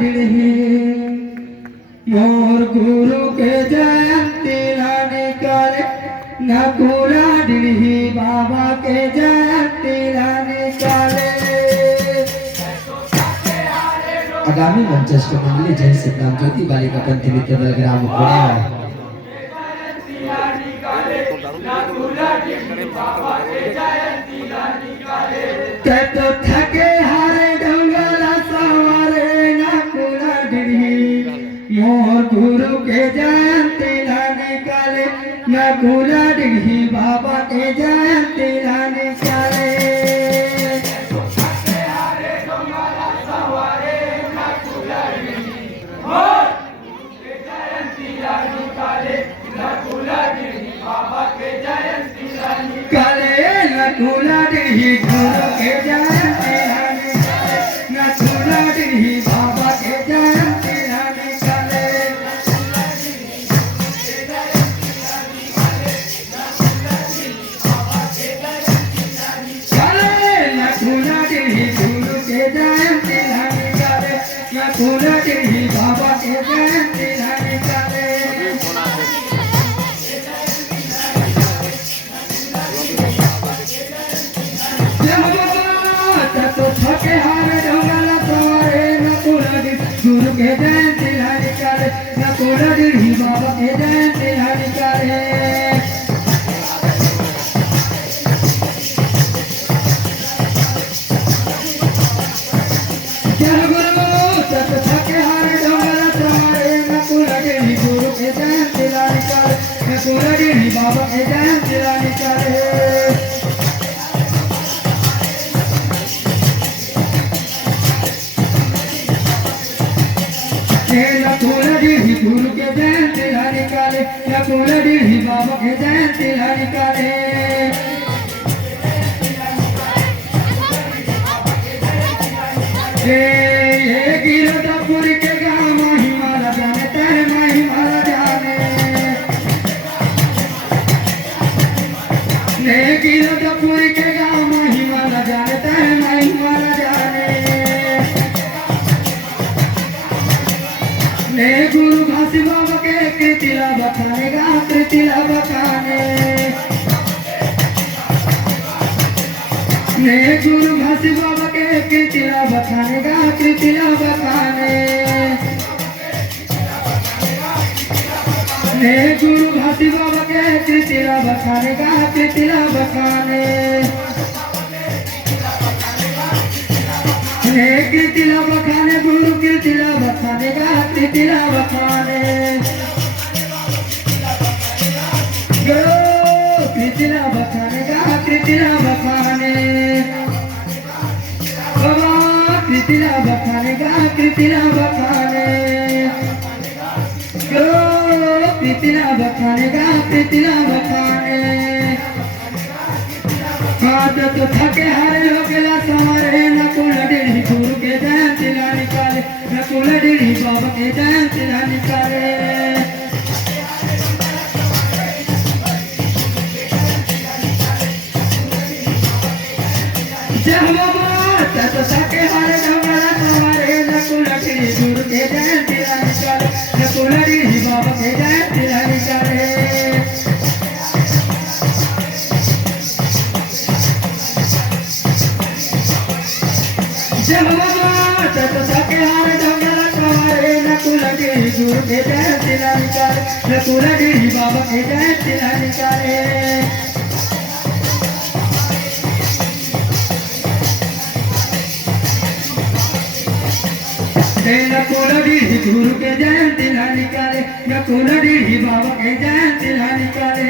डिढ़ी मोर गुरु के जयंती निकाले नकुला डिढ़ी बाबा के जयंती निकाले। आगामी मंचस्थ मंडली जय सिद्धनाम ज्योति बालिका पंथी विद्यालय ग्राम पुणे तो थके हारे डंगला सवारे नकुला डिढ़ी मोर गुरु के जयंती निकाले नकुला डिढ़ी बाबा के जयंती निकाले। नकुला डिढ़ी गुरु के जयंती नकुला डिढ़ी बाबा के जयंती निकाले। नकुला डिढ़ी गुरु के जयंती निकाले नकुला डिढ़ी बाबा के जयंती निकाले। थके हारे डंगला सवारे नकुला गुरु के जयंती निकाले नकुला डिढ़ी बाबा के जयंती निकाले। जय गुरु थके हारे डंगला सवारे नकुला डिढ़ी गुरु के जयंती निकाले नकुला डिढ़ी बाबा के जयंती निकाले। नकुला डिढ़ी गुरु के जयंती निकाले नकुला डिढ़ी बाबा के जयंती निकाले। गिरदापुर के गाँव माही मारा जाने तेरे माही मारा जाने गिरदापुर के गाँव माही मारा जाने तेरे माही मारा जाने। गुरु घासी बाबा के कृतिला बखानेगा कृतिला बखाने गुरु घासी बाबा के कृतिला बखानेगा कृतिला बखाने गुरु घासी बाबा के कृतिला बखानेगा कृतिला बखाने कृतिला बखाने गुरु कृतिला बखानेगा कृतिला बखाने कृतिला बखानेगा कृतिला बखाने बाबा कृतिला बखानेगा कृतिला बखाने कृतिला बखानेगा कृतिला बखाने। तो थके हारे हो गया सवारे नकुला डिढ़ी गुरु के जयंती निकाले नकुला डिढ़ी बाबा के जयंती निकाले। जय बाबा तो थके हारे डंगला सवारे नकुला डिढ़ी गुरु के जयंती निकाले नकुला डिढ़ी बाबा के जयंती निकाले। जय बाबा तो थके हारे डंगला सवारे नकुला डिढ़ी गुरु के जयंती निकाले नकुला डिढ़ी बाबा के जयंती निकाले। नकुला डिढ़ी गुरु के जयंती निकाले नकुला डिढ़ी बाबा के जयंती निकाले।